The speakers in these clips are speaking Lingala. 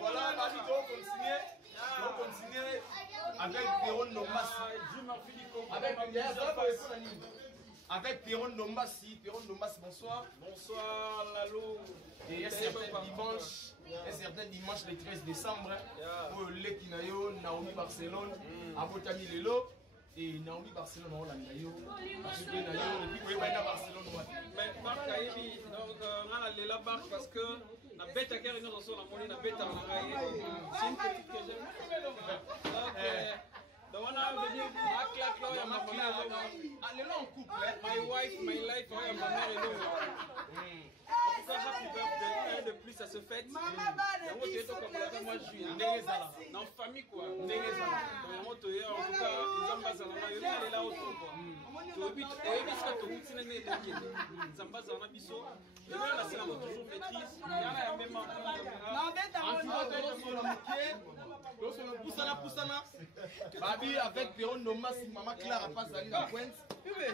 voilà, on continue avec Pierron Nombassi. Avec Pierron Nombassi. Pierron Nombassi, bonsoir. Bonsoir Lalo. Et un certain dimanche le 13 décembre, pour le Kinayo, Naomi Barcelone, Abotami Lelo. Et Naomi Barcelone, on l'a mis. Mais Barc Kaïbi, donc on a la Barc parce que la bête à guerre, nous sommes la monnaie, la bête à la c'est une petite que j'aime. Donc on a venu à claque là, il y a ma mère. Allez là en couple. My wife, my life, il y a ma mère et nous. En tout cas, happy birthday, de plus ça se fête. Moi je suis en famille quoi. Donc en tout cas, nous sommes là autour quoi. Tu Babi avec Pierron Nomas, maman Clara passe à la pointe.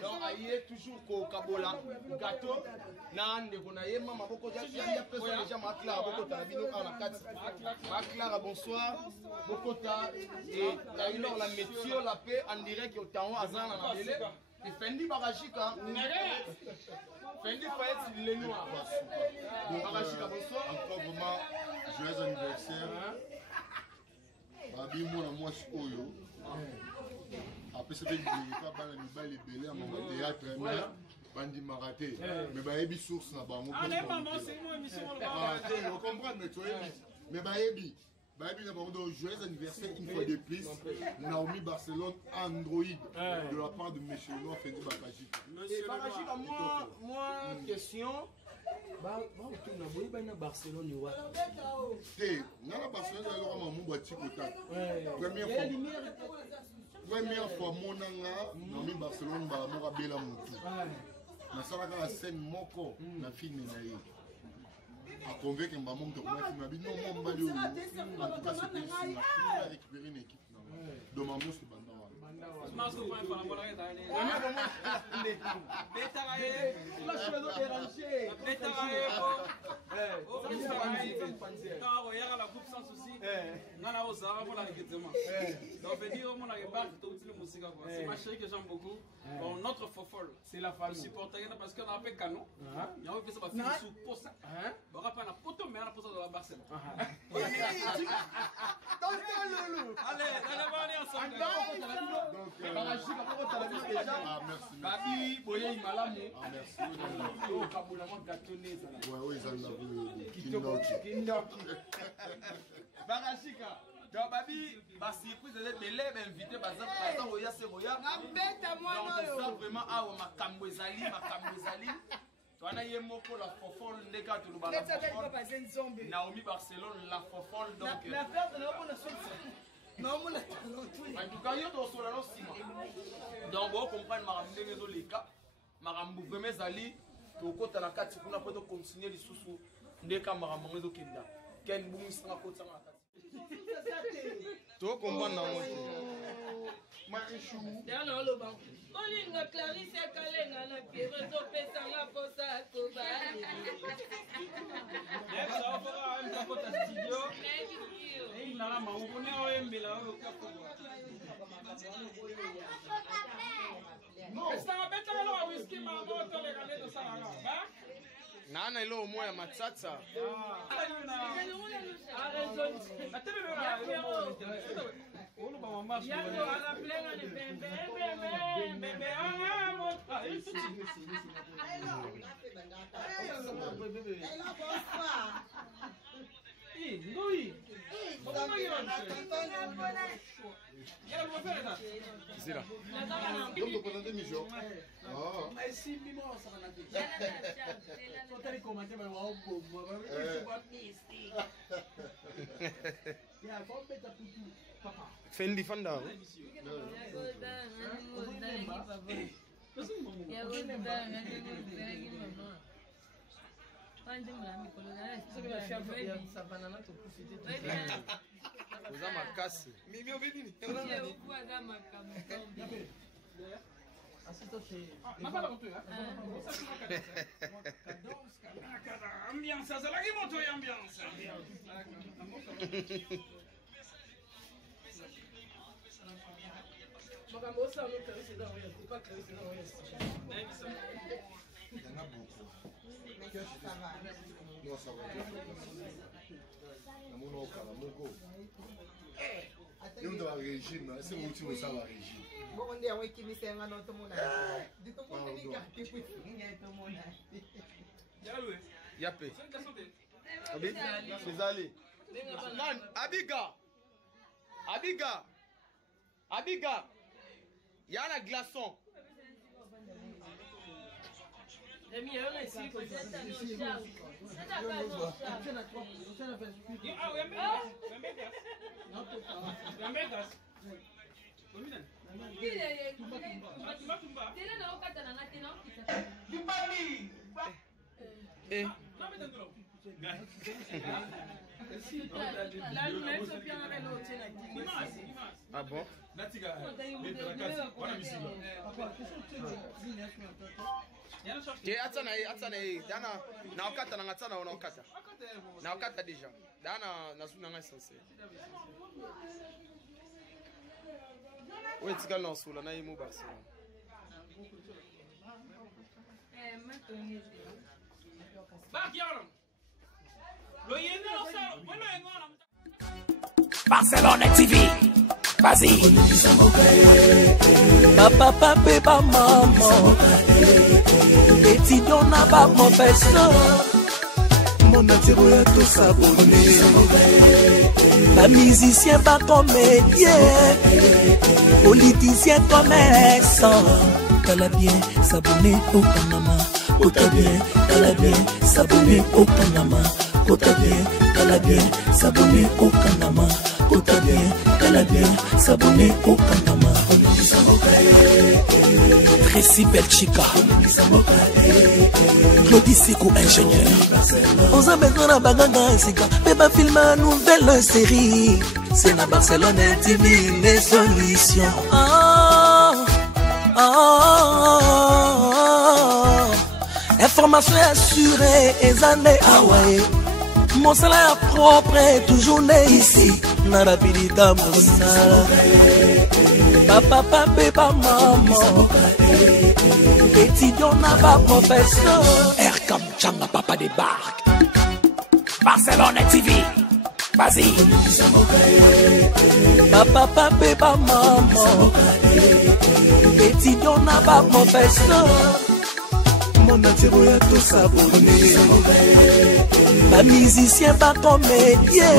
Donc aïe toujours qu'au Kabola, gâteau. Nan de Gonaye, maman beaucoup déjà ma Clara beaucoup tabino à la 4. Ma Clara bonsoir. Beaucoup et d'ailleurs la métier la paix en direct au temps Azan en Abélé. Et Fendi Barajika. Fendi Fayette les noirs. Barajika bonsoir. Encore vraiment joyeux anniversaire. Babi moi moi oyo. Après ça fait que pas bana mibali belé à mon théâtre mais bandi maraté. Mais baebi source na bango. Ah les mamans c'est moi émission on va comprendre mais toi mais baebi n'a pas de joyeux anniversaire une fois de plus. Naomi Barcelone Android de la part de Monsieur Lenoir Fendi Bakajika. Monsieur Bakajika, moi question. On a Barcelone ou Nana Barcelone alors mon boîtier contact. Première fois mon anga Naomi Barcelone ba mo bela mutu. Na sala ka scène moko na film na ye. À convaincre un maman de remettre ma vie. Non, mon balio. En tout cas, c'est possible. Il a récupéré une équipe. De maman, c'est Bandawa. Je pense que vous pouvez faire la bonne raison. La coupe sans souci. C'est ma chérie que j'aime beaucoup. Notre fofolle. C'est la famille. Supporter parce qu'on a un peu canon. Il y a un peu ça va finir sous pour ça. On va pas la poto mais on a posé dans la Barcelone. Allez, allez voir ensemble. Donc, merci. Babi, Boye, Malamu. Merci. Oui, ça l'a vu. Barashika. Donc, Babi, ma surprise de l'élève invité, Bazar Roya, c'est Roya. Donc, vraiment, ah, ma Kambouezali. Tu as eu moko la fofole ndeka tu lubala. Naomi Barcelone la fofole donc. En tout cas, yo do sola no sima. Donc on comprend marambe ngezo leka. Marambu vraiment zali to kota na kati kuna poto continuer lisusu ndeka marambo ngezo kenda. Ken bumisanga kota na kati. To comprend na moto. Dans le banc. Olinga Clarisse Kalenga na Pierre Zopesanga posa kobali. Ça va faire un peu de studio. Et il n'a pas maouné au mbela au capo. Non, ça va mettre le whisky ma moto les gars de ça là. Nana ilo moya matsatsa. C'est là. Donc, vous prenez des mijots. Fendi Fanda. Vous avez ma casse. Ambiance, ça la qui monte ambiance. Yapé. Césali. Non, Abiga. Abiga. Il y a la glaçon. Ah bon? Naokata déjà. Oui, tu as lancé là, naïmo Barcelone. Barcelone TV, vas-y. Papa, papa, maman. Étudiant n'a pas professeur. Mon attiro est tout s'abonner. Pas musicien, pas comédien. Politicien, commerçant. T'as bien s'abonner au Panama. T'as bien, t'as bien s'abonner au Panama. T'as bien, t'as bien s'abonner au Panama. T'as bien, t'as bien s'abonner au Panama. Tracy Belchica, Claudie Sikou, ingénieur. On a besoin de baganga, c'est quand Peba filme une nouvelle série. C'est la Barcelone TV, les solutions. Information assurée, et années Hawaii. Mon salaire propre est toujours né ici. Narapidita Moussala. Papa, papa, maman. Étudiant n'a pas professeur. Erkam Changa, papa débarque. Barcelone TV, vas-y. Papa, papa, maman. Étudiant n'a pas professeur. Mon attiro est tout s'abonner. Pas musicien, pas comédien.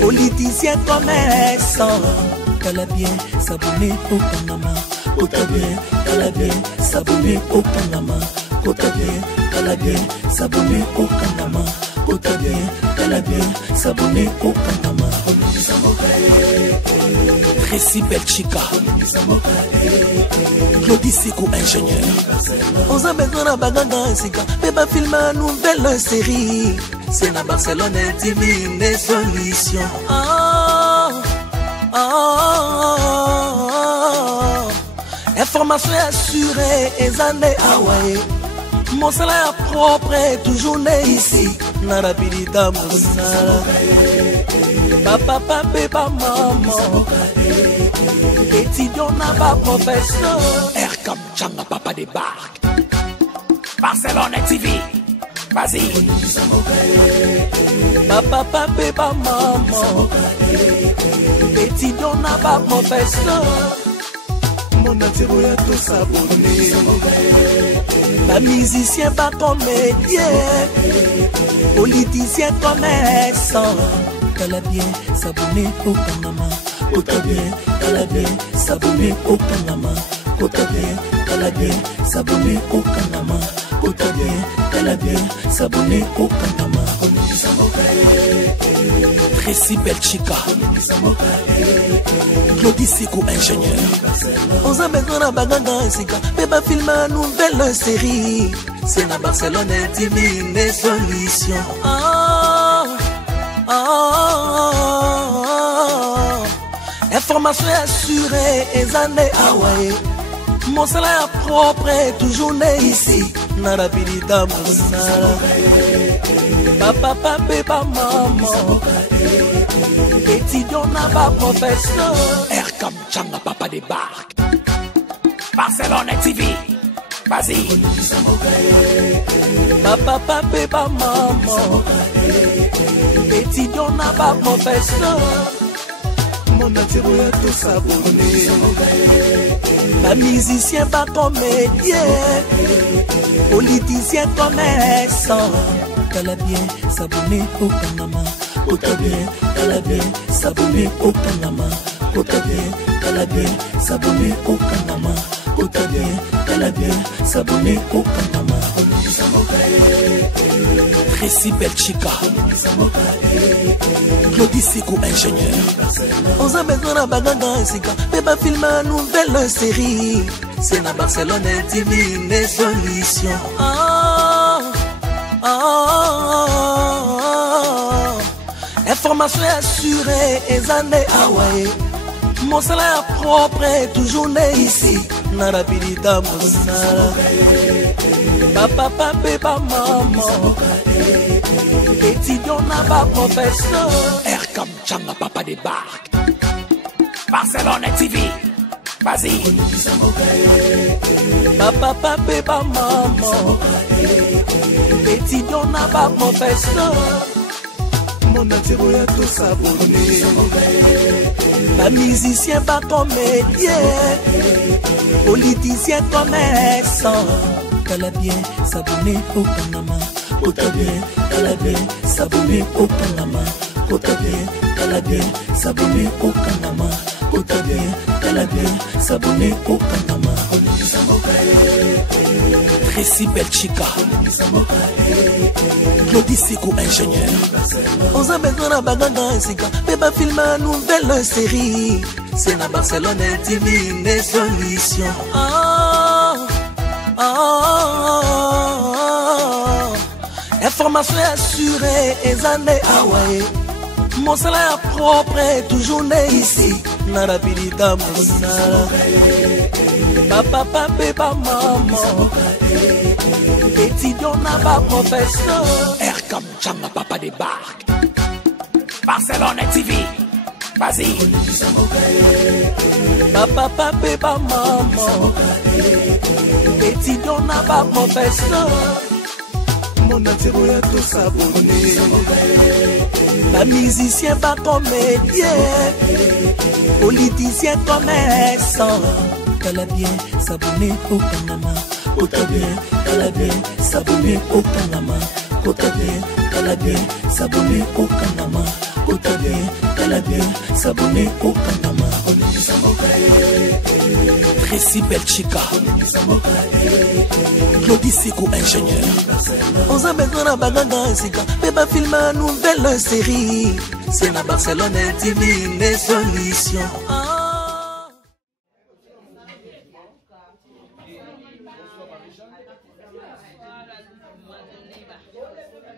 Politicien, commerçant. T'as bien s'abonner au Panama. T'as bien s'abonner au Panama. T'as bien s'abonner au Panama. T'as bien s'abonner au Panama. Tracy Belchica, Claudie Sikou, ingénieur. On a besoin de baganga, c'est quand Peba filme une nouvelle série. C'est la Barcelone TV, les solutions. Information assurée, et années Hawaii. Mon salaire propre est toujours né ici. Narapidita Moussala. Papa, papa, maman. Étudiant n'a pas professeur. Erkam Changa, papa débarque. Barcelone TV, vas-y. Papa, papa, maman. Étudiant n'a pas professeur. Mon attiro est tout s'abonner. Pas musicien, pas comédien. Politicien, commerçant. T'as bien s'abonner au Panama. T'as bien s'abonner au Panama. T'as bien s'abonner au Panama. T'as bien s'abonner au Panama. Tracy Belchica, Claudie Sikou, ingénieur. On a besoin de baganga, c'est quand Peba filme une nouvelle série. C'est la Barcelone TV, les solutions. Information assurée, et années Hawaii. Mon salaire propre est toujours né ici. Narapidita Moussala. Papa, papa, maman. étudiant n'a pas professeur. Erkam Changa Papa débarque. Barcelone TV. Vas-y. Papa, papa, maman. Étudiant n'a pas professeur. Mon atiro ya tout s'abonner. Pas musicien, pas comédien. Politicien, commerçant. T'as bien s'abonner au Panama. T'as bien, t'as bien s'abonner au Panama. T'as bien, t'as bien s'abonner au Panama. T'as bien, t'as bien s'abonner au Panama. Tracy Belchica, Claudie Sikou ingénieur. On a besoin d'un bagage Sika, mais pas filmer une nouvelle série. C'est la Barcelone TV, les solutions. Information assurée, et années Hawaii. Mon salaire propre est toujours né ici. Na rapidita mon papa, papa, maman. Étudiant n'a pas professeur. Erkam Changa Papa débarque. Barcelone TV. Vas-y. Papa, papa, maman. Étudiant n'a pas professeur. Mon atiro ya tout s'abonner. Pas musicien, pas comédien. Politicien, commerçant. T'as bien s'abonner au Panama. T'as bien s'abonner au Panama. T'as bien s'abonner au Panama. T'as bien s'abonner au Panama. Tracy Belchica, Claudie Sikou ingénieur. On a besoin d'un bagage Sika, mais pas filmer une nouvelle série. C'est la Barcelone TV, les solutions. Information assurée, et années Hawaii. Mon salaire propre est toujours né ici. Na rapidita mon papa, papa, maman. Étudiant n'a pas professeur. Erkam Changa Papa débarque. Barcelone TV. Vas-y. Papa, papa, maman. Étudiant n'a pas professeur. Mon atiro ya tout s'abonner. Pas musicien, pas comédien. Politicien, commerçant. T'as bien s'abonner au Panama. T'as bien s'abonner au Panama. T'as bien s'abonner au Panama. T'as bien s'abonner au Panama. Tracy Belchica, Claudie Sikou ingénieur. On a besoin d'un bagage Sika, mais pas filmer une nouvelle série. C'est la Barcelone TV, les solutions.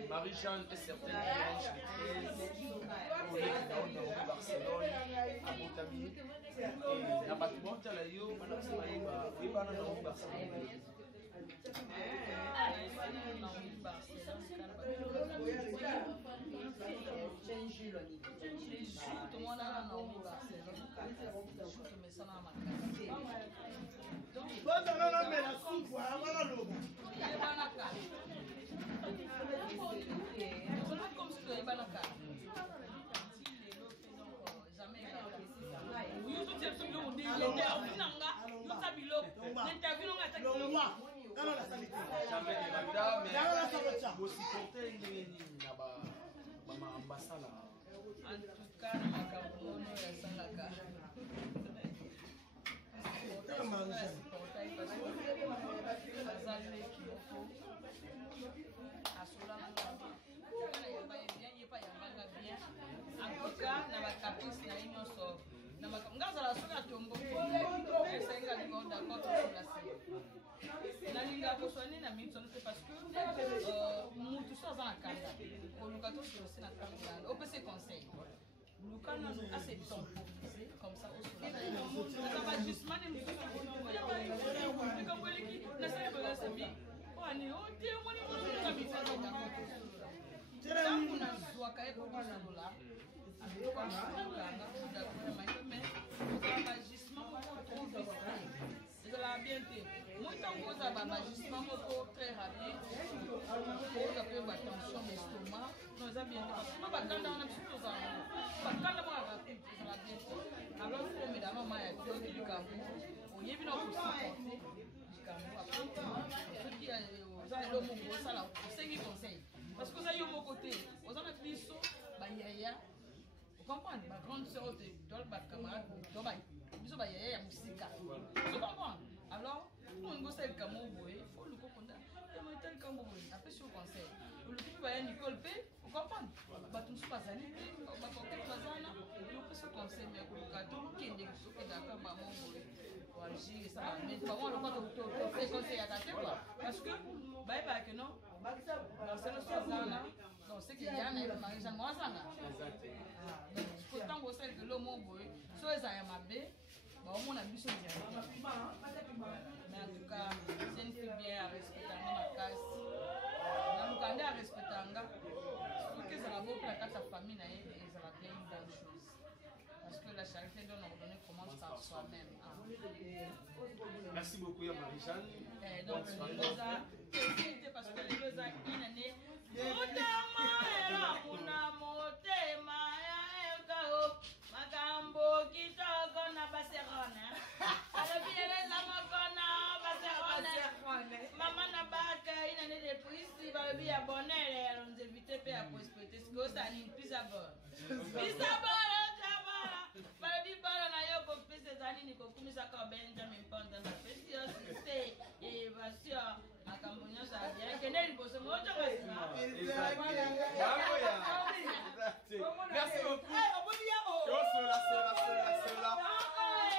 Marie-Jeanne est certainement pour les Barcelone, à Montami. Et la bâtiment de la Yo, parce que ça y est mon côté, aux en a plus vous comprenez, ma grande soeur de ma camarade, vous comprenez. Alors, on go sel kamo boy, faut le comprendre. Et tel kamo boy, après sur conseil. Le qui va y Nicole P, vous comprenez. Bah tout pas aller, bah coquette bazana, le peut se conseil mais pour le gâteau qui est négocié que d'accord maman boy. Voilà, j'ai ça mais pas moi le pas de fait conseil à tâter quoi. Parce que bye bye que non. Dans c'est le bazana, donc c'est qu'il y a un mari ça moi ça là. Donc pourtant go sel que le mot boy, so ça ma bé. Bon, on a vu ce bien. Mais en tout cas, c'est une fille bien à respecter ma casse. On a respecter ce que ça va beaucoup la carte à famille, et ça va bien une bonne chose. Parce que la charité doit nous donner commence par soi-même. Merci beaucoup, Marie-Jeanne. Donc, parce que les deux ans, une année. Magambo kitoko na baserone. Alobiyeleza makona baserone. Mama na baka ina ne depuisi balobi ya bonere alonze vite pe ya prospecter sko ça ni pisa bon. Pisa bon taba. Balobi balo na yo ko pisa zani ni ko kumisa ka Benjamin Ponda na pesi yo siste e basio makambo nyosa ya keneli boso moto basima. Merci beaucoup.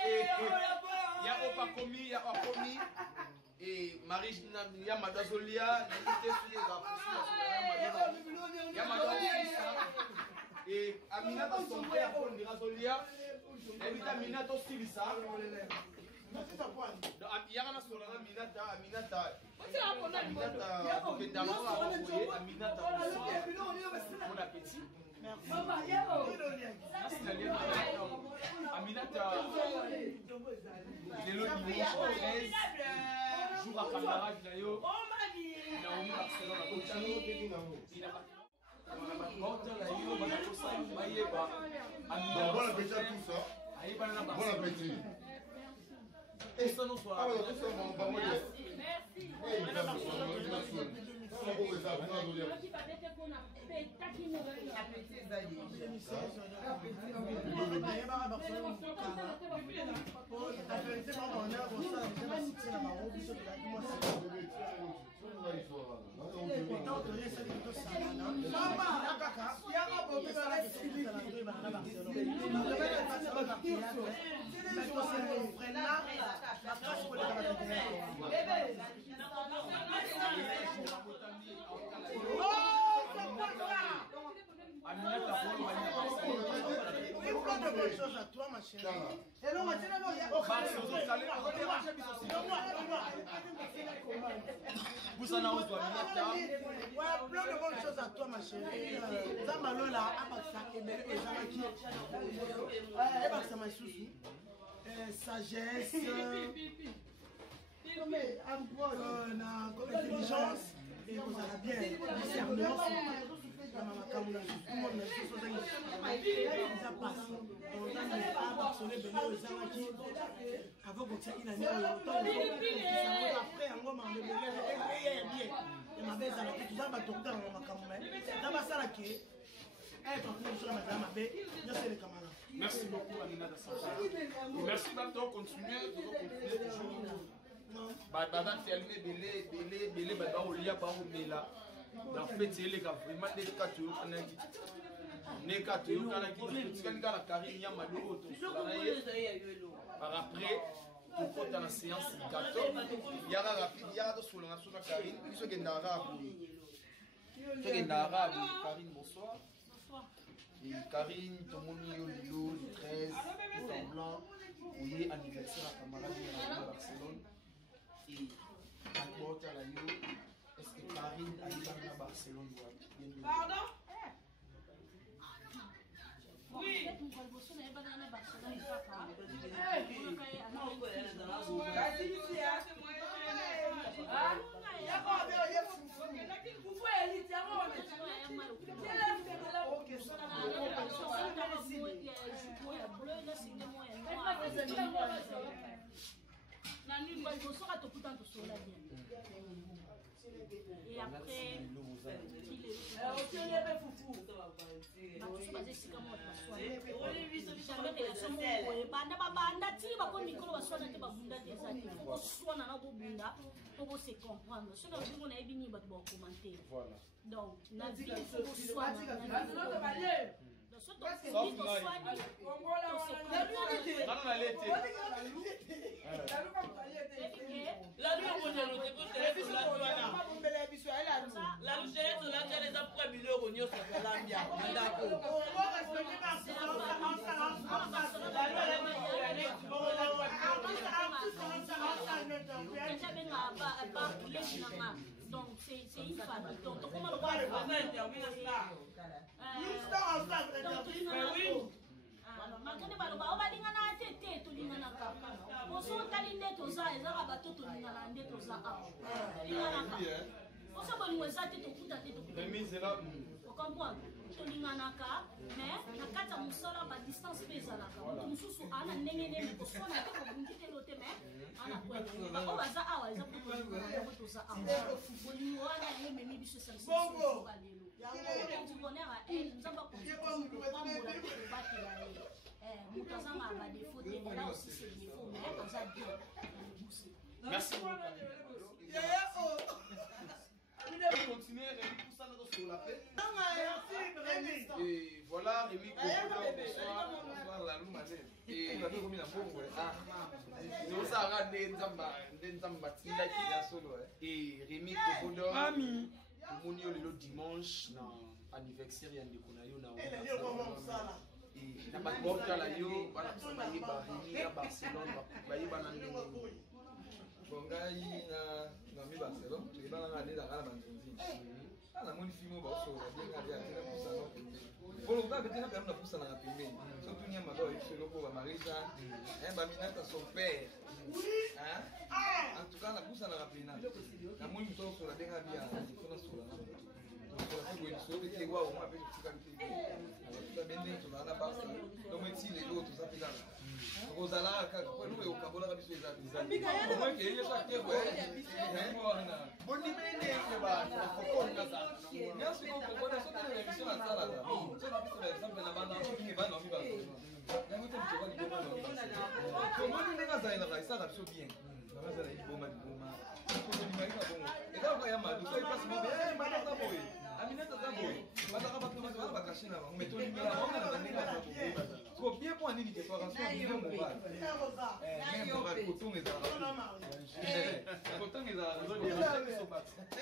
Il y a Opakomi, il y a Opakomi. Et Marie, il y a Madazolia, il y a Madazolia. Et Amina, son frère, il y a Madazolia. Et Amina, aussi, il y a Aminata, lelo numéro 13, jour à camarade Nayo, Naomi Barcelone à Botano, il a bon appétit à tout ça. Bon appétit. Et ça nous soit. de bonnes choses à toi, ma chérie. Et non, plein de bonnes choses à toi, ma chérie. Sagesse, intelligence, et vous allez bien, discernement. Merci beaucoup, Amina Dassanta. Merci maintenant, continuez toujours. Badana filmé belé baba olia ba omela. Na fait ele ka vraiment des kato kana ki. Ne kato kana ki tikani kana Karine ya maloko to. Par après pour porter la séance gâteau, yara rapide yara sur la Karine, biso ke ndara ko. Ke ndara Karine bonsoir. Et Karine, tout le monde est le 13, le blanc, oui, anniversaire à camarade de Barcelone. Et à Porto Alegre, est-ce que Karine a été à Barcelone? Pardon? Et après, la luchette là tu les as pris millions de Colombia d'accord donc c'est une famille donc comment le voir makende baloba o balingana te te tolingana kaka poso otali nde toza ezaka bato tolingana nde toza awa tolinganaka poso bolingo eza te tokuta te ocomprendre tolinganaka mais na kati ya mosala badistance mpe ezalaka moto mosusu ana ndenge nini koswana te kobungi te lo te mais ana kwena oyo baza awa eza po tolinganako toza awa bolingo wana ememi biso esalisa lelo du bonheur à elle, nous avons compris là aussi c'est des défauts, mais on a bien. Merci beaucoup. Et voilà, Rémi bonsoir, la loup et Rémi Kokodor, Mounio le dimanche, na anniversaire de Konayo na et na batmota la yo bana kusema ba Rémi à Barcelone ba yiba na ndenge bongai na mi Barcelone tu ibana na nda kana banzunzi ana moni fimo ba so la dinga dia tena kusana polo ba betena pe na kusana na pembeni so tunia mado ife loko ba Marisa ba minata son père hein en tout cas na kusana na pembeni na moni mto so la dinga dia kuna so la donc so de ke wa o ma pe tika ke la bende to na basa no meti le lo to sapela kozala ka ko lo e kabola ka biso ezali mo ke ye sa ke ko boni mene ke ba ko na za merci beaucoup ko na so tele émission na sala la so na biso exemple na bana ko ni ba no mi ba na mo te ko ba ni ko mo ni nga za ina ka isa ka biso bien na za na iboma ko ni mai ka bongo e da ko ya ma do so i passe mo ba na za boy Aminata Zaboy, bazaka bato bazala bakashina bango mais tolinga bango na ndenge na ko bien pour nini déclaration bien moral même moral kotonga ezala kotonga ezala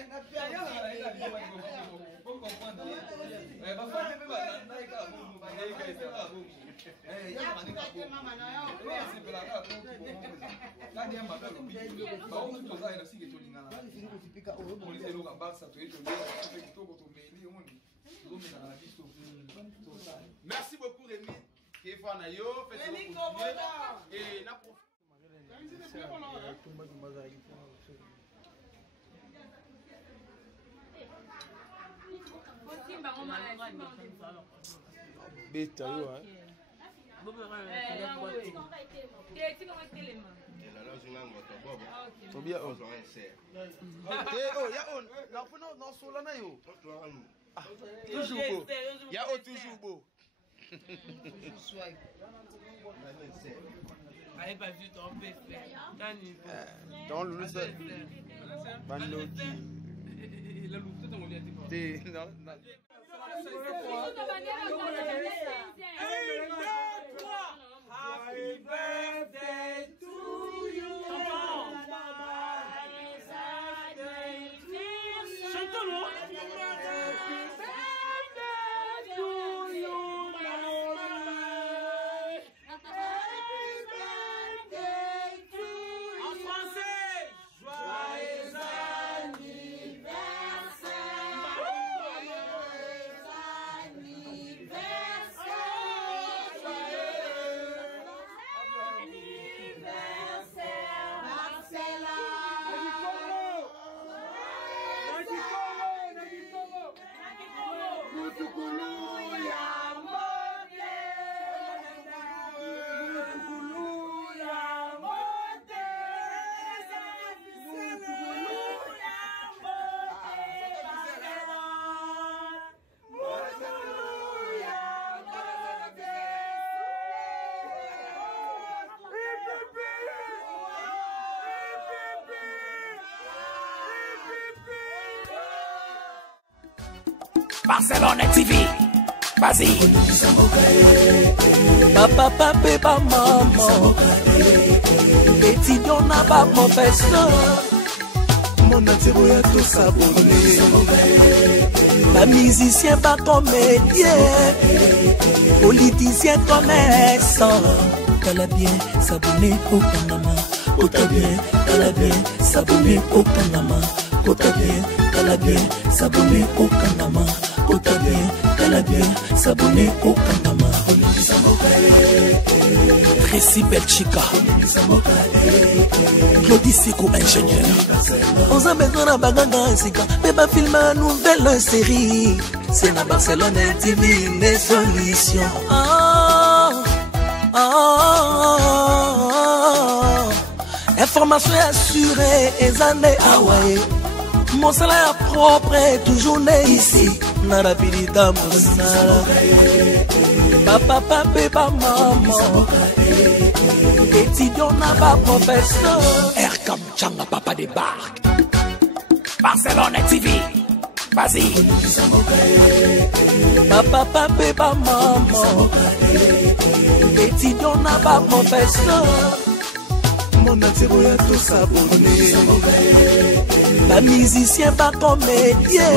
na pia ya na ila liwa ngo pour comprendre ba femme pe ba na ika bongo ba ika ezala bongo ya mani ka bongo mama na yo c'est pour la ka bongo la dia ma ba ko bi ba o to za ina sike tolinga na on les elo ka ba sa to eto merci beaucoup Rémi. Rémi et na beta yo hein. Tobia on. Oh ya on. La pona dans solana yo. Toujours beau. Ya o toujours beau. Allez pas vu ton PC. Dans le seul. Banoti. La loupe tout on lui a dit. Non. Happy birthday to you. Chantons-le. Happy birthday to you, Happy birthday to you. En français, joyeux anniversaire. Joyeux anniversaire. Barcelone TV. Vas-y. Papa, papa, maman. Étudiant n'a pas professeur. Mon atiro ya tout s'abonner. Pas musicien, pas comédien. Politicien, commerçant. T'as bien s'abonner au Panama. T'as bien, t'as bien s'abonner au Panama. T'as bien, t'as bien s'abonner au Panama. T'as bien, t'as bien s'abonner au Panama. Tracy Belchica, Claudie Sikou, ingénieur. On a besoin d'un bagage, mais pas filmer une nouvelle série. C'est la Barcelone TV, les solutions. Information assurée, et années Hawaii. Mon salaire propre est toujours né ici. Narapidita Moussala. Papa, papa, maman. Étudiant n'a pas professeur. Erkam Changa, papa débarque. Barcelone TV. Vas-y. Papa, papa, maman. Étudiant n'a pas professeur. Mon atiro ya tout s'abonner. Pas musicien, pas comédien.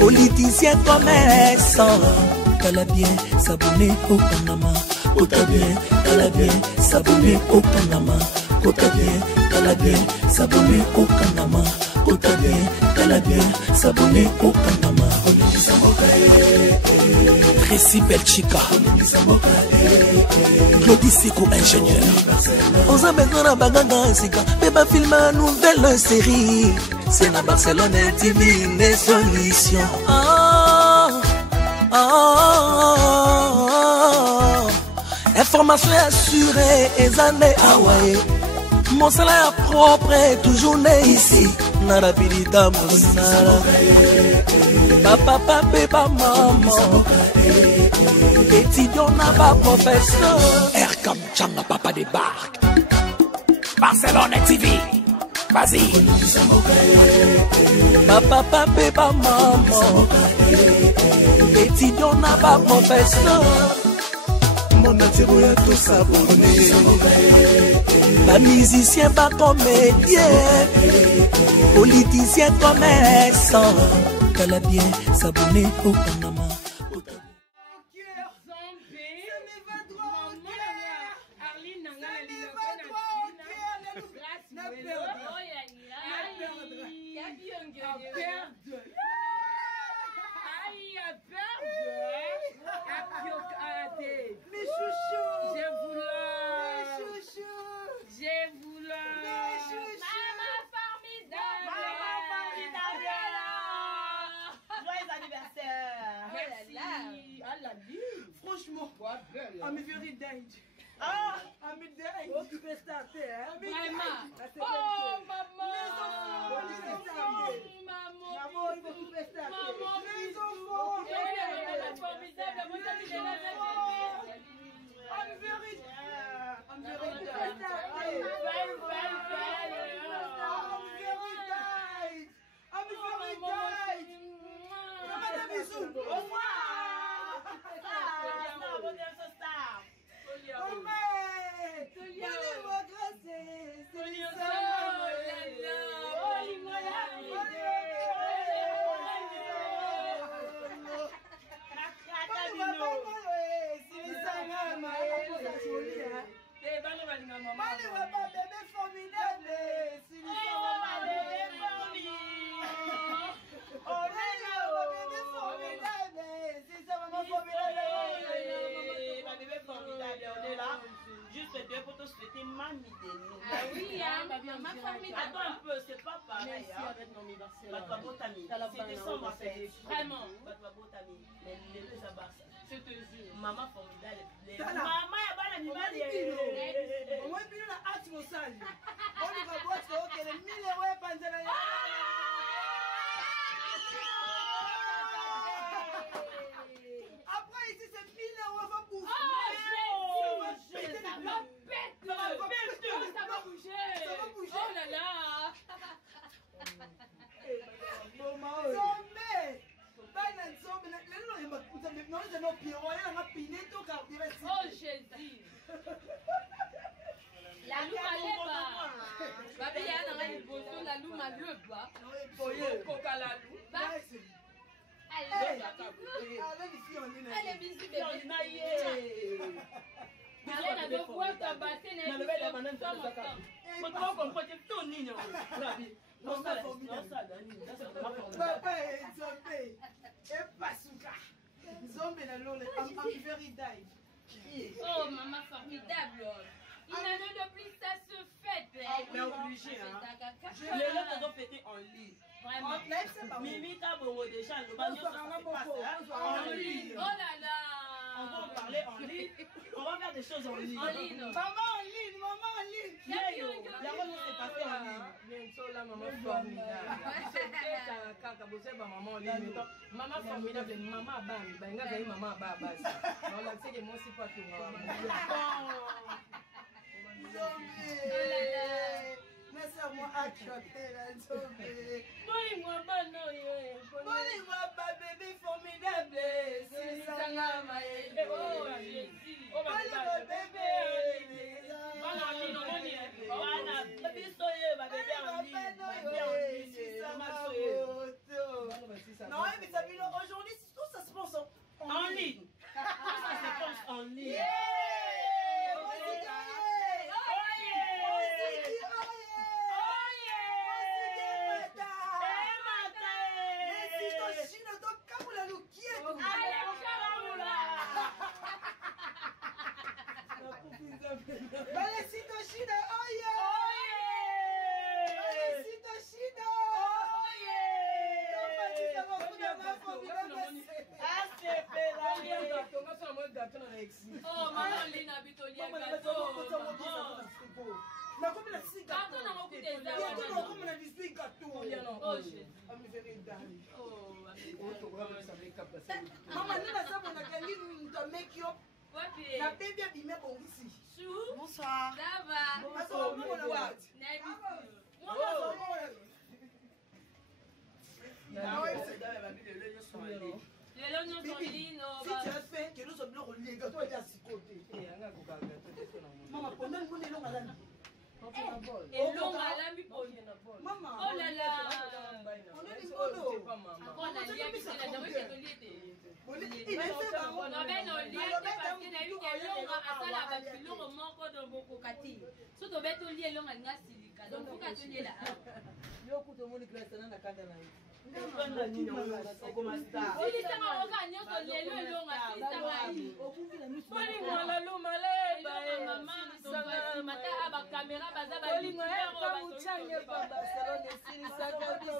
Politicien, commerçant. T'as bien s'abonner au Panama. T'as bien, t'as bien s'abonner au Panama. T'as bien, t'as bien s'abonner au Panama. T'as bien, t'as bien s'abonner au Panama. Tracy Belchica, Claudie Sikou, ingénieur. On a besoin d'un bagage, mais pas filmer une nouvelle série. C'est la Barcelone TV, les solutions. Information assurée, et années Hawaii. Mon salaire propre est toujours né ici. Narapidita Moussala. Papa, papa, maman. Étudiant n'a pas professeur. Erkam Changa, papa débarque. Barcelone TV. Vas-y. Papa, papa, maman. Étudiant n'a pas professeur. Mon atiro ya tout s'abonner. Pas musicien, pas comédien. Politicien, commerçant. T'as bien s'abonner au Panama. Franchement, I'm very dead. I'm dead. Oh, tu peux starter, hein? Vraiment. Oh, maman. Maman, il faut que tu peux starter. Maman, les enfants. I'm very dead. I'm very dead. I'm very dead. Maman, bisous. Au revoir. Juste deux pour te souhaiter mamie de nous. Oui, ma famille. Attends un peu, c'est pas pareil. Avec nos c'est décembre en fait. Vraiment. Je te jure. Maman formidable. Maman, ya bana mibali. Moi, puis on a hâte au sale. On y va boire, c'est ok. Les 1000 euros, panzana. Après, ici, c'est 1000 euros, va bouffer. Ça va péter. Ça va bouger. Oh là là. Zombie. Pierrot, il y a un pineto carburé. Oh Jésus. La luma leba. Babi ya na ngai boso la luma leba. Boye koka la luma. Elle est busy bébé. Ale na do kwata bate na nalobela manani tozaka moto okompote to nini rabi Papa est zombie. Et pasuka. Zombie na lole. I'm very died. Oh maman formidable. Il n'a de plus ça se fait. Mais obligé hein. Les autres ont pété en lit. Vraiment. Mimi Kabongo déjà le bagno en ligne. Oh là là. On va en parler en ligne. On va faire des choses en ligne. En ligne. Maman en ligne, maman en ligne. La robe s'est passée en ligne. Bientôt la maman formidable. C'était kaka bosse ba maman en ligne. Maman formidable, maman bam, ba nga zai maman ba ba. On l'a fait que moi c'est pas tout. Laisse-moi attraper la zombie. Moi bano yo. Moi bébé formidable. C'est ça ma maille. Oh Jésus. Oh bébé. Bana lino nani? Bana bébé soye ba bébé en ligne. Non, mais ça aujourd'hui tout ça se pense en ligne. Tout ça se pense en ligne. Valecito China, oye! Valecito China! Oh maman Lina bitolia gâteau. Bonsoir. Ça va. Si tu as fait que nous sommes reliés, gâteau est à six côtés. Maman, pendant que nous sommes là, et l'homme à la mi maman. Oh là là. On est du boulot. On a dit à Michel, la dame est liée. Il a fait ça. On avait nos liens parce qu'il a eu des longs à la bâtiment au manque de beaucoup kati. Surtout bête au lié long à Nassilica. Donc vous qu'atelier là. Yo kuto moni classe na nakanda na hivi. Il est tellement organié sur les longs à Sisamaï. Bolingo la lumale maman, mata aba caméra baza ba bolingo eka muchange pa Barcelone esilisaka biso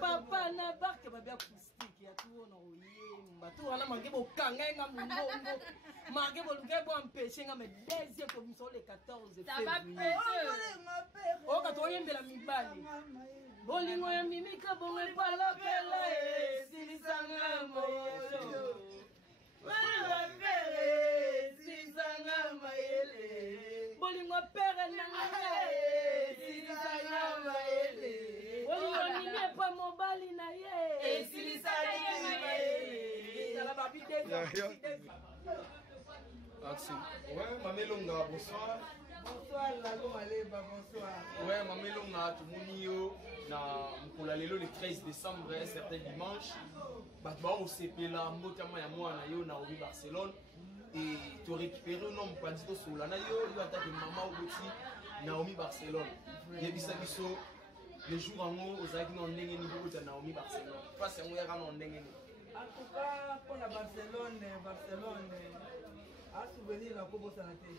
papa na barke babia acoustique ya tuona oyemba tu wana mange bokanga nga mungongo mange bolunge bo empêcher nga mais deuxième commission le 14 février oka toyembela mibali bolingo ya mimika bongo epalapela esilisanga moyo bolingo pere nanga esilisanga mayele bolingo nini epa mobali na ye esilisanga ye mayele ezala Merci. Ouais, Mamelonga, bonsoir. Bonsoir, Lalo Maleba, bonsoir. Ouais, Mamelonga, tout le monde na mukula lelo le 13 décembre, un certain dimanche. Batba au CP là, mbotama ya moi na yo na Obi Barcelone. Et tu récupères un nom pas dit sur la na yo, il attaque maman au petit Naomi Barcelone. Yebisa biso les jours en haut aux agues non ndenge ni beaucoup de Naomi Barcelone. Pas c'est moi ran ndenge ni. En tout cas, pour la Barcelone a souvenir na kobo santé.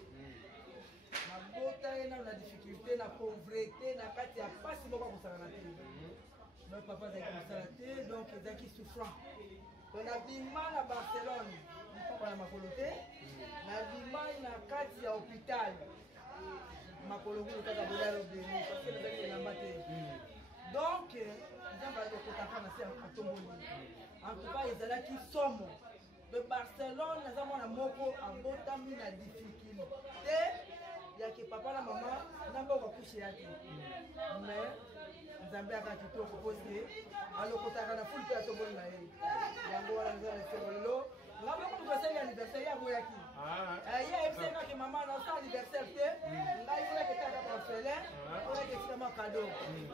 Na bota ena na difficulté na pauvreté na kati ya pasi moko ko sana te. Notre papa est comme ça donc zaki souffrant. On a bima na Barcelone, ni papa na makolote. Na bima na kati ya hôpital. Makolo ko kaka bola lo de parce que le na mate. Donc, ils ont en tout cas, ils allaient qui sommes de Barcelone, nous avons un moko à botami la difficulté. Il y a que papa et maman n'ont pas couché à qui. Mais nous avons bien proposé. Alors, quand on a foule de la tombe, nous avons fait aboyaki ye ebisekaki mama naosa anniversaire te ngai fonaki etaka orphelin fonaki etikama kado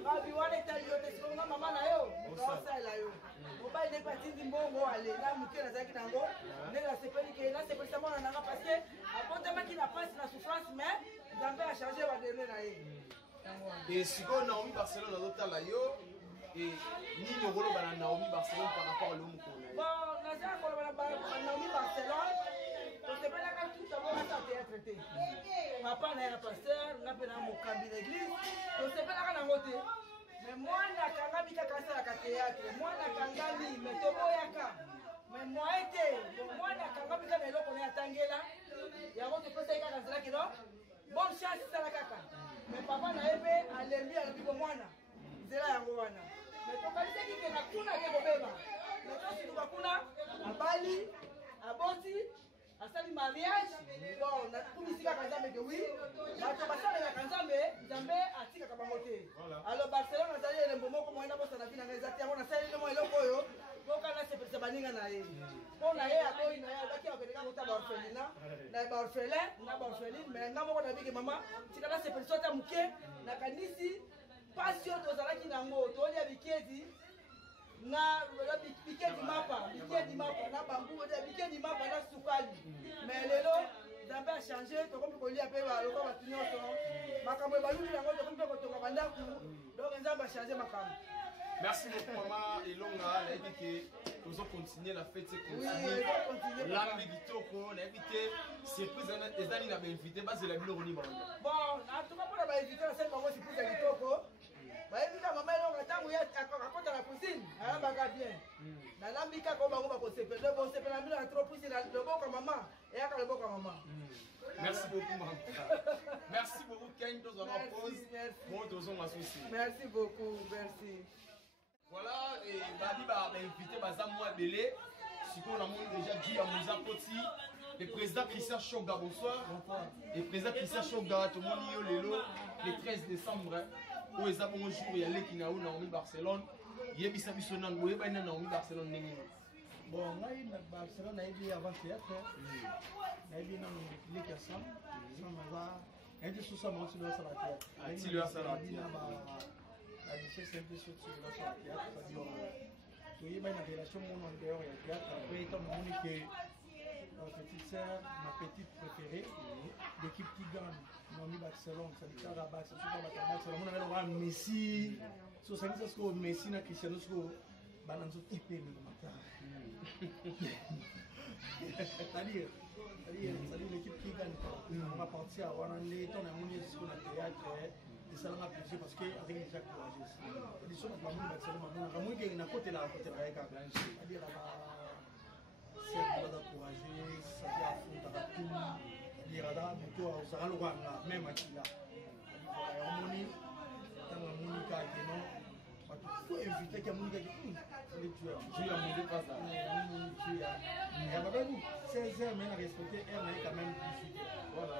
kabi wana etali yo te sikonga mama na yo naosalela yo mobali ndenge atindi mbongo alela moke nazalaki nango ndenge nasepeli ke nasepelisa mwana nanga parce abotamaki na pasi na souffrance mais nzambe achange baderne na ye sikoyo Naomi Barcelone azotala yo nini okoloba na Naomi Barcelone par rapport à l'omukolo na ye bon nazala koloba na Naomi Barcelone tosepelaka tout d'abord ata théâtre te papa na ye na pasteur nga mpe na mokambi na église tosepelaka nango te mais mwana akangami kaka asalaka théâtre mwana akangami mais toboyaka mais moye te mwana akangami kaka na eloko na ye atangela yango topesaki kaka nzela kino bonne chance esala kaka mais papa na ye mpe alembi alobi bo mwana nzela yango wana mais tokalisaki ke na kuna ke kobeba mais tosituka kuna abali aboti asali mariage bon nakumisi kaka nzambe ke wi bato basalelaka nzambe nzambe atikaka bango te alors Barcelone azali elembo moko moyena bosana vi na ngai eza te yango nasaleli mo eloko oyo boka nasepelisa baninga na ye mpo na ye aboyi na ye alobaki akendeka kota baorphelina na baorphelin na baorpheline mais nga moko nabiki mama tika nasepelisa ata moke nakanisi pasi oyo tozalaki nango tolia bikedi na bikedi mapa na bambu bikedi mapa na sukali mais lelo nzambe achange tokomi kolia mpe baloko bato nyonso makambo ebaluli yango tokomi mpe kotonga bandako donc nzambe achange makambo. Merci beaucoup maman Elonga nayebi ke tozokontinue la fête ekontinue lambi kitoko nayebi te surprise ezali na bainvité bazela biloko ni bango bon atuka mpona bainvité nasali bango surprise ya kitoko bayebika mama Elonga ntango ye akota na piscine ayambaka bien nalambi kaka o bango bakosepela bosepela mbino na trop puisi na loboko mama eyaka loboko mama. Merci beaucoup maman. Merci beaucoup Ken tozala pause bon tozonga souci. Merci beaucoup, merci. Voilà, et Badi va inviter Bazamou Abélé. Si on a déjà dit à Moussa Poti, le président Christian Choga, bonsoir. Le président Christian Choga, tout le monde lelo le 13 décembre. Où est-ce que bonjour, il y a l'équipe Naomi Barcelone. Il y a Bissami Sonan, où est-ce que Naomi Barcelone n'est bon, là, il y a Barcelone, il y a avant théâtre. Il y a une éducation. Il y a des sous-sommes, il y a des la richesse est un peu sur la théâtre, c'est-à-dire qu'il y a une relation en dehors du théâtre. Après, étant donné que ma petite sœur, ma petite préférée, l'équipe qui gagne, Naomi Barcelone, ça dit que Rabat, c'est super Barcelone. On avait le Messi, so ça dit que Messi na Cristiano Ronaldo, balanço typé le matin. C'est-à-dire l'équipe qui gagne, on va partir à Warandé, on a monnaie sur le théâtre. Ça m'a plaisir parce qu'il y a déjà courageux. Les choses sont pas bonnes, il y a un côté là, côté là, c'est-à-dire c'est courageux, ça vient à fond, ça tout, c'est-à-dire ça va le même à qui là. Harmonie, dans la Monica qui est non, il faut éviter qu'il y ait Monica qui les tueurs. Je suis à mon dépasse là. Il y a pas de 16 heures, mais respecter elle est quand même 18 heures. Voilà.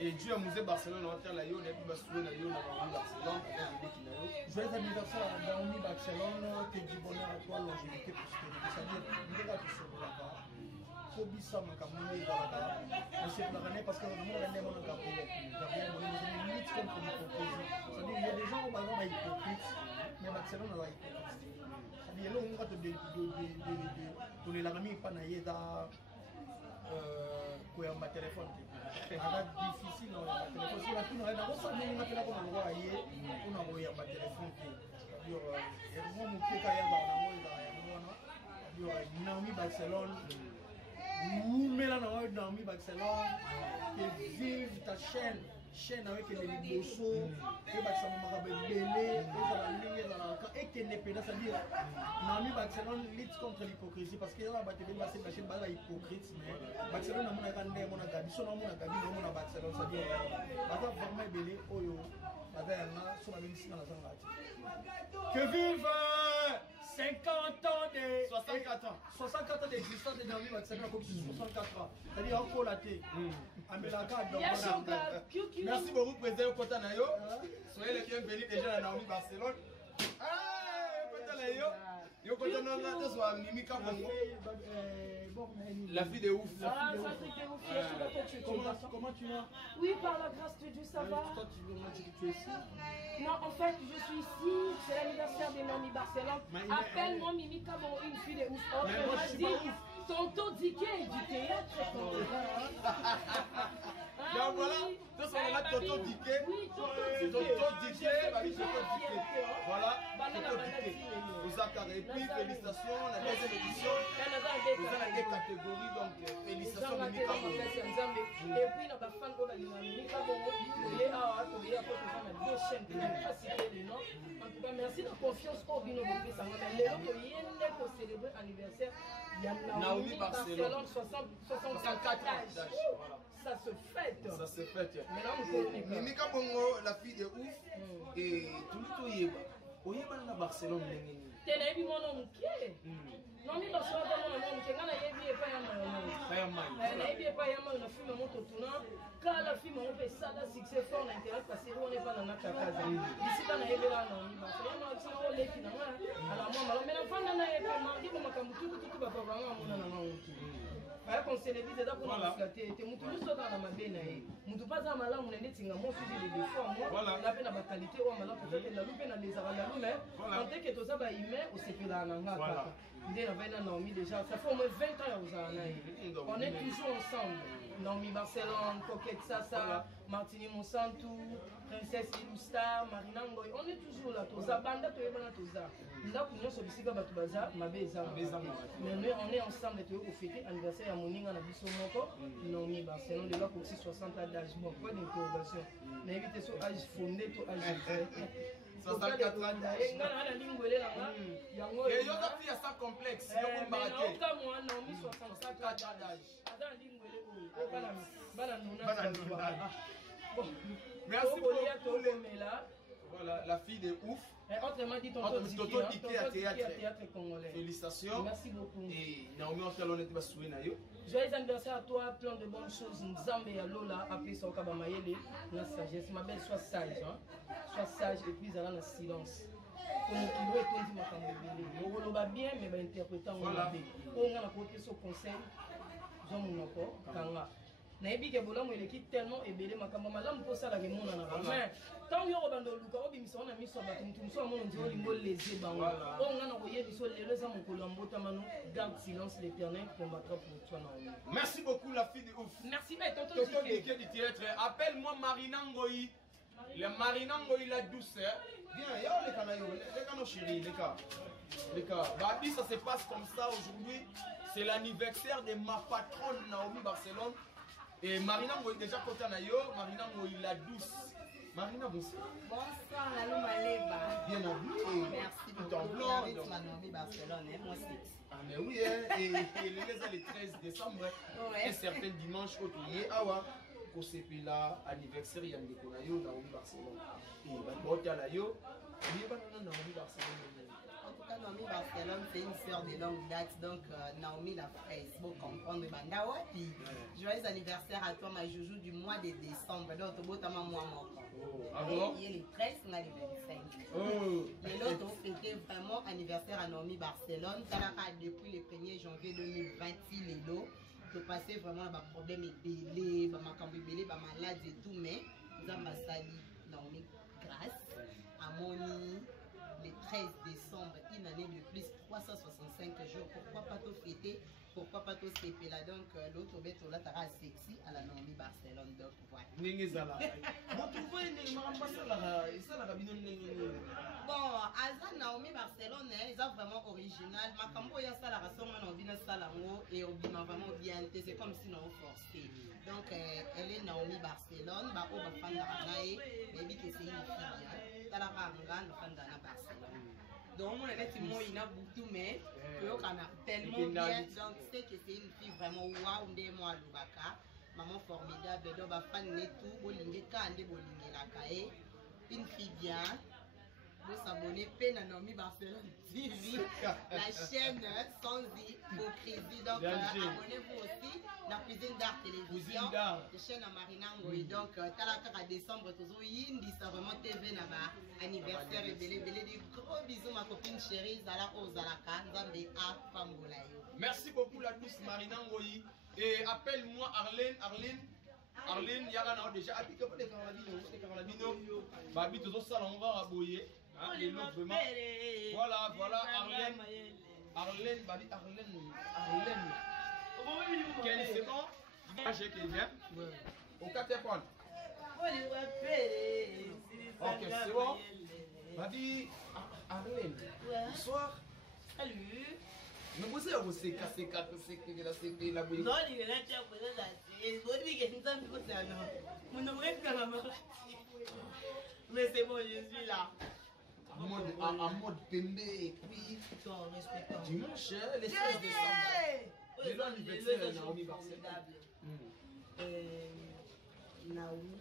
Et Dieu a musée Barcelone, on va faire la yo, on a pu basculer la yo, on a Naomi Barcelone, on a dit qu'il y a yo. Joyeux anniversaire à Naomi Barcelone, que du bonheur à toi, longévité, prospérité. C'est-à-dire, il y a tout ça là-bas. Faut bien ça, mon camouflage là-bas. On s'est plané parce que nous avons un Gabriel. Gabriel, on est limite contre l'hypocrisie. C'est-à-dire, il y a des gens au ballon qui sont hypocrites, mais Barcelone a hypocrite. C'est-à-dire, là, on va te donner la famille, pas naïe dans. Koyamba téléphone aga difficile no ya téléphone sila tuna na kosa ni ngapela ko ngo aye kuna koyamba téléphone ke yo mo mukeka ya ba na mo ya mona yo Naomi Barcelone Moumela Naomi Barcelone que vive ta chaîne avec les bossos et Barcelone m'a belé et que ne peut pas dire Naomi Barcelone lutte contre l'hypocrisie parce que là battu la chaîne bala hypocrite mais Barcelone na mona kande mona gabi so na mona gabi na mona Barcelone ça dire bata vraiment belé oyo bata yana so ba bisi na zanga que vive 50 ans de 64 ans d'existence de Naomi Barcelone comme 64 ans c'est-à-dire encore la thé merci beaucoup président Kotanayo soyez les bienvenus déjà à Naomi Barcelone Yo quand on a ça soit Mimika Bongo. La fille de ouf. Ah, ça c'est que ouf. Je sais pas toi Comment tu vas? Oui, par la grâce de Dieu, ça va. Toi, tu veux dire que tu es ici? Non, en fait, je suis ici. C'est l'anniversaire de Nami Barcelone. Appelle-moi Mimika Bongo, une fille de ouf. Autrement dit, tonton Diké du théâtre. Donc voilà, donc on a Tonton Diké. Oui, Tonton Diké, voilà, Tonton Diké. Vous avez puis félicitations, la deuxième édition. Vous avez des catégories, donc félicitations Mimika Bongo. Et puis, on a fan de Mimika Bongo. En tout cas, merci de la confiance au Bino Bopé. Ça m'a dit pour célébrer l'anniversaire. Il y a Naomi Barcelone, 64 âges. Ça se fête. Ça se fête. Mimika Bongo, la fille de ouf. Et tout le temps, il y a Barcelone. Tenebi mono mukie. Nomi baswa mono mukie ngana yebi epa ya mayo. Na yebi epa ya mayo na film moto tuna kala film on peut ça da succès fort na internet parce que on est pas dans notre casa. Ici bana yebi la nomi baswa na tsi o lefi na ala mo malo mena fanda na yebi ma ndi ko makambutu tutu ba ba ngana na mutu. Aya conseiller des pour la flatter te mutu luso na mabena e. Mutu paza malamu na ndeti ngamo sujet de fois moi. La peine na qualité o malamu peut-être la lupe na les arabes mais en tant que toza ba humain au sepela na ngaka. Ndé na vaina Naomi déjà ça fait au moins 20 ans aux années. On est toujours ensemble. Naomi Barcelone, Coquette Sasa, Martini Monsanto, Princesse Ilustar, Marina Ngoy, on est toujours là. Toza banda to yebana toza. Ndako nyonso bisika batu baza mabeza. Mais nous on est ensemble to fêter anniversaire à moninga na biso moko. Naomi Barcelone de là pour 60 ans d'âge. Bon, pas d'interrogation. Mais évitez so âge fondé to âge. 64 ans d'âge. Et yo ta fille a ça complexe. Yo ko mbarate. Ka moi Naomi 64 ans d'âge. Ada lingwele o bana merci pour voilà, la fille de ouf. Autrement dit, Tonton Diké à théâtre congolais. Félicitations. Merci beaucoup. Et Naomi, on t'a été basoué na yo. Joyeux anniversaire à toi, plein de bonnes choses. Nzambe ya Lola, appelé Soka Bamayele, la sagesse. Ma belle, sois sage. Sois sage et puis allons dans silence. Comme tu veux, tu dis ma femme de va bien, mais va interpréter en anglais. On a côté ce conseil. Jean Mounoko, Kanga. Nayebi ke bolamu eleki tellement ebele makambo malamu posa la remona na ba mais tant yo bando luka obimisa na miso ba tumtumso amono ndio lingo leze bango o ngana ko yebi so lelo za mokolo mbota manu garde silence l'éternel combattra pour toi Naomi. Merci beaucoup la fille de ouf. Merci mais Tonton Diké du théâtre. Appelle-moi Marina Ngoyi. Le Marina Ngoyi la douceur. Viens, yo les canailles, les canos chéris, les gars. Babi, ça se passe comme ça aujourd'hui. C'est l'anniversaire de ma patronne Naomi Barcelone. Et Marina Ngoyi déjà côté na yo, Marina Ngoyi la douce. Marina, bonsoir. Bonsoir, Lalo Maleba. Bien habillé. Merci tout en blanc. Naomi Barcelone, moi c'est. Ah mais oui, hein. Et le 13 décembre, et certains dimanches autour awa kosepela anniversaire ya ndeko na yo Naomi Barcelone. Et ba la yo, ni ba Naomi Barcelone. En tout cas, Naomi Barcelone, c'est une sœur de longue date, donc Naomi la fraise, pour comprendre Bandawa. Puis, joyeux anniversaire à toi, ma joujou du mois de décembre. Donc, tu as moi, moi. Il y a les 13, on a les 25. Et l'autre, on fêtait vraiment anniversaire à Naomi Barcelone. Depuis le 1er janvier 2020, les lots, tu passais vraiment un problème ébélé, ma malade et tout, mais nous avons sali Naomi grâce à Moni. Le 13 décembre, une année de plus, 365 jours. Pourquoi pas tout fêter? Pourquoi pas tout céper là? Donc, l'autre bête, là, t'as sexy à la Naomi Barcelone. Donc, voilà. Bon, Azan Naomi Barcelone, ils sont vraiment original. Ma cambo, il y a ça, la raison, on a vu ça, et on a vraiment bien. C'est comme si on forcé. Donc, elle est Naomi Barcelone. Bah, on va prendre la raie, mais vite, c'est une fille. T'as la raie, on va prendre la Barcelone. Donc, on est il a beaucoup, mais tellement bien. Donc, c'est que c'est une fille vraiment waouh, de moi, Lubaka. Maman formidable, donc, fan tout, bolingé, kande, bolingé, la caille. Une fille bien. Vous s'abonnez, Pena Naomi Barcelone TV, la chaîne sans hypocrisie. Donc, abonnez-vous aussi la Cuisine d'Art Télévision, la chaîne à Marinango. Et donc, à décembre, toujours Yindi, ça vraiment TV, n'a anniversaire et belé. Des gros bisous, ma copine chérie, Zala Ozalaka, Nzambe A Pambolayo. Merci beaucoup, la douce Marinango. Et appelle-moi Arlene, Yara déjà habité pour les carabines. Babi, tout ça, on va raboyer. Voilà, Arlène, Babi, Arlène. Quel c'est bon? J'ai qui vient. Au 4 points. Ok, c'est bon. Babi, Arlène. Bonsoir. Salut. Mais vous savez, c'est cassé, la bouille. Non, il est là, tu as posé ça. Et vous dites que c'est un peu ça, non. Mon nom est Kalama. Mais c'est bon, je suis là. En mode pembe et puis. Dimanche, les 16 décembre. Les lois anniversaire de Naomi Barcelone. Naomi.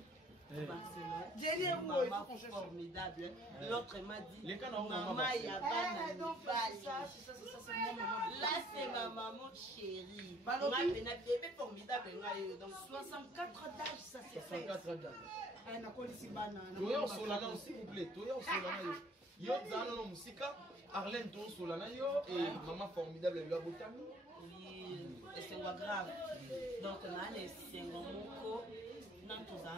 Barcelone, maman formidable. L'autre m'a dit, maman, il y a pas là, c'est ma maman chérie. Ma bébé formidable. Donc 64 d'âge, ça c'est fait. 64 d'âge. Toya Solana, s'il vous plaît. Toya Solana. Yo, Zano Musika, Arlène Toya Solana, yo, et maman formidable, elle a voté. Oui, c'est grave. Donc, là, c'est un mot. Non, tout ça,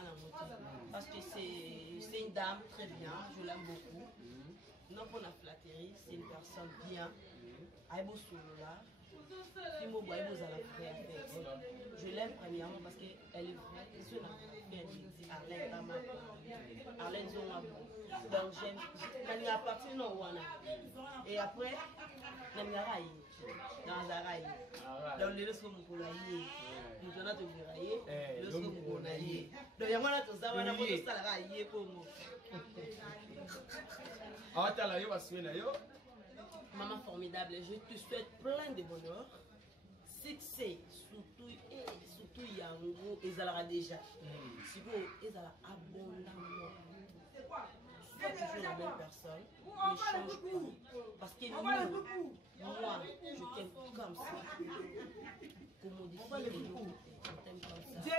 parce que c'est une dame très bien, je l'aime beaucoup. Non, pour la flatterie, c'est une personne bien. Je l'aime premièrement parce qu'elle est vraie. Arlène, donc j'aime. Elle a parti non et après, elle m'a raillé. Dans la raille. Donc les leçons pour la railler. Nous donnons de vous railler. Les leçons pour la railler. Donc il y a moi là tout ça, on a pas tout ça la railler pour moi. Ah, t'as la yo, assumer yo. Maman formidable, je te souhaite plein de bonheur, succès, surtout Yango, Ezala déjà. Si vous Ezala abondamment, sois toujours la même personne, ne change pas. Parce que moi, je t'aime comme ça. Pour modifier les autres, je t'aime comme ça.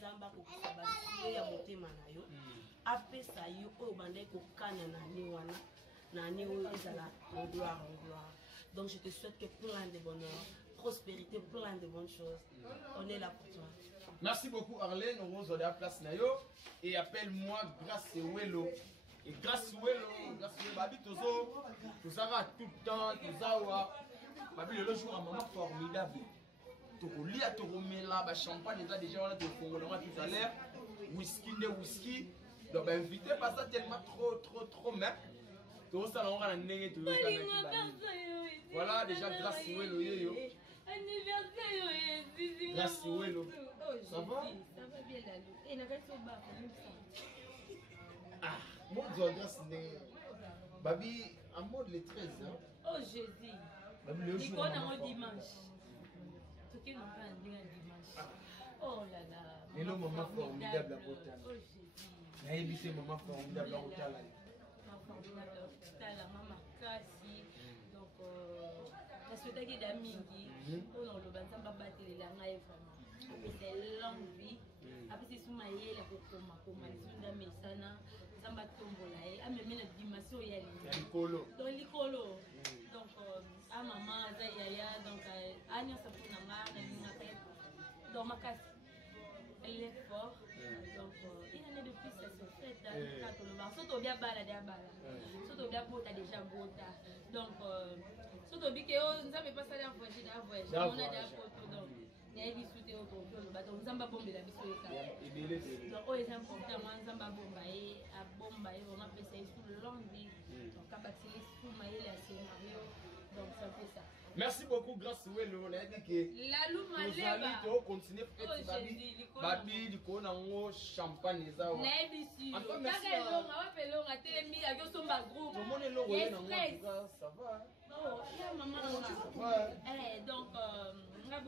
Zamba kokusabasi ya motema na yo. Apesa yo oyo bande kokanya na niwana. Donc je te souhaite que plein de bonheur, prospérité, plein de bonnes choses. On est là pour toi. Merci beaucoup Arlène, on vous a la place nayo et appelle-moi Grâce Wello. Et Grâce Wello, Babi Tozo, tout ça va tout le temps, tout ça va. Babi le jour à maman formidable. Tokoli à Toromela, champagne déjà on a tout à l'heure. Whisky. Donc invitez pas ça tellement trop même. Tout ça, on va l'année. Voilà, déjà, grâce à Wello. Grâce à Wello. Ça va? Ça va bien, là. Et il y a un bas. Ah, moi, grâce à Babi, en mode les 13. Oh, Jésus. Babi, le jour. On a un dimanche. Tout qui n'a pas un dimanche. Oh là là. Et le moment formidable à côté. Oh, Jésus. Il y a évité moment formidable à côté. La maman kasi donc la souhaitaki da mingi on le banza ba batele la ngai vraiment c'est longue vie après c'est suma yela ko koma lisunda mesana zamba tombola e amemi na dimension ya likolo donc a maman za yaya donc anya sapuna ngana ngaka donc makasi elle est forte, donc il y en a de plus, ça se fait. Surtout bien balade à balade, surtout bien pour déjà bota. Donc, surtout bien que nous n'avons pas ça en voyage, on a déjà photo donc. Il y a des soutiens autour de nous, nous n'avons pas bombé la bisou. Donc, c'est important, moi, nous n'avons pas bombé, à bomber, on a fait ça sous longue vie. Donc, à bâtir sous maïs, les scénarios, donc ça fait ça. Merci beaucoup, grâce à Wello. On a dit que nous allons continuer à faire Babi, du coup, on a un champagne. Merci. Tout le monde est là. Ça va. Oh, il y a maman. Donc,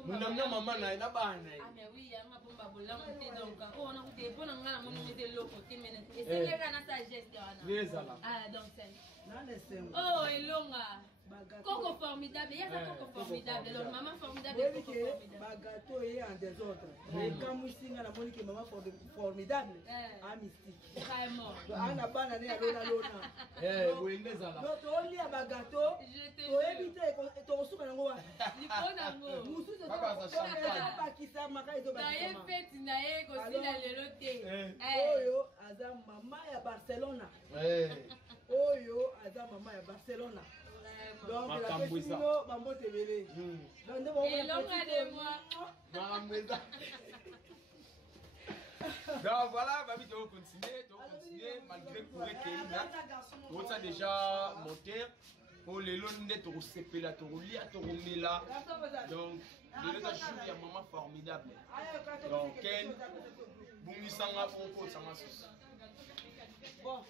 munamna mama na ina bana ah mais oui anga bomba bolango te donc on a coûté pour nga na moni te loko te mais et c'est que na sagesse wana yezala ah donc c'est nane sengo oh elonga Coco formidable, il y a un coco formidable. Alors, maman formidable, coco formidable. Bagato est en désordre. Et quand moi je la Monique maman formidable, à mystique. Vraiment. Anna banane à lona lona. Eh, vous aimez ça là. Donc on lit à bagato. Tu éviter tu reçois un ngoa. Il faut nango. Musu de Papa ça champagne. pas qui ça maka ezo ba. Na fête na ye ko si na lelo te. Oyo aza mama ya Barcelona. Oyo aza mama ya Barcelona. Donc la petite mambo tebele. Donc de et l'homme de moi. Donc voilà, Babi, tu vas continuer malgré que tu as déjà monté. Pour les lots de ton sepela, ton lia, ton mela. Donc, de l'état jour, il y a maman formidable. Donc, Ken, Boumisanga, Fonko, Samasus. Bon.